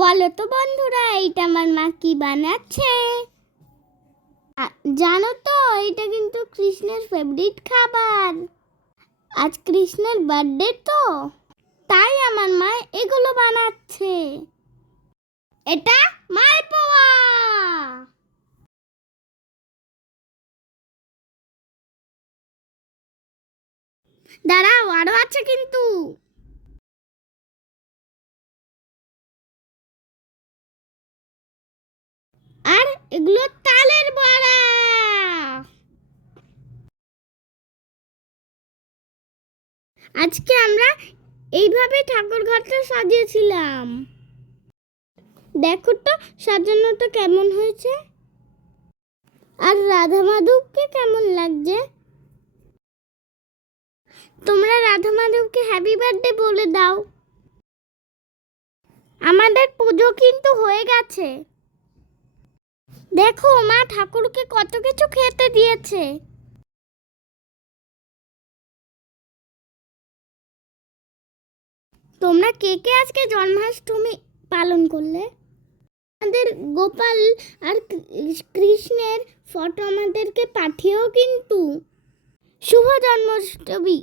বলো তো বন্ধুরা, এইটা আমার মা কি বানাচ্ছে? জানো তো এটা কিন্তু কৃষ্ণের ফেভারিট খাবার। আজ কৃষ্ণের বার্থডে তো, তাই আমার মা এগুলো বানাচ্ছে। এটা মালপোয়া দাঁড়াও, আরও আছে কিন্তু। এগুলো তালের বড়া। আজকে আমরা এইভাবে ঠাকুর ঘরটা সাজিয়েছিলাম। দেখো তো, সাজানোটা কেমন হয়েছে। আর রাধা মাধবকে কেমন লাগছে? তোমরা রাধা মাধবকে হ্যাপি বার্থডে বলে দাও। আমাদের পুজো কিন্তু হয়ে গেছে। দেখো, মা ঠাকুরকে কত কিছু খেতে দিয়েছে। তোমরা কে কে আজকে জন্মাষ্টমী পালন করলে? আমাদের গোপাল আর কৃষ্ণের ফটো আমাদেরকে পাঠিয়েও কিন্তু। শুভ জন্মাষ্টমী।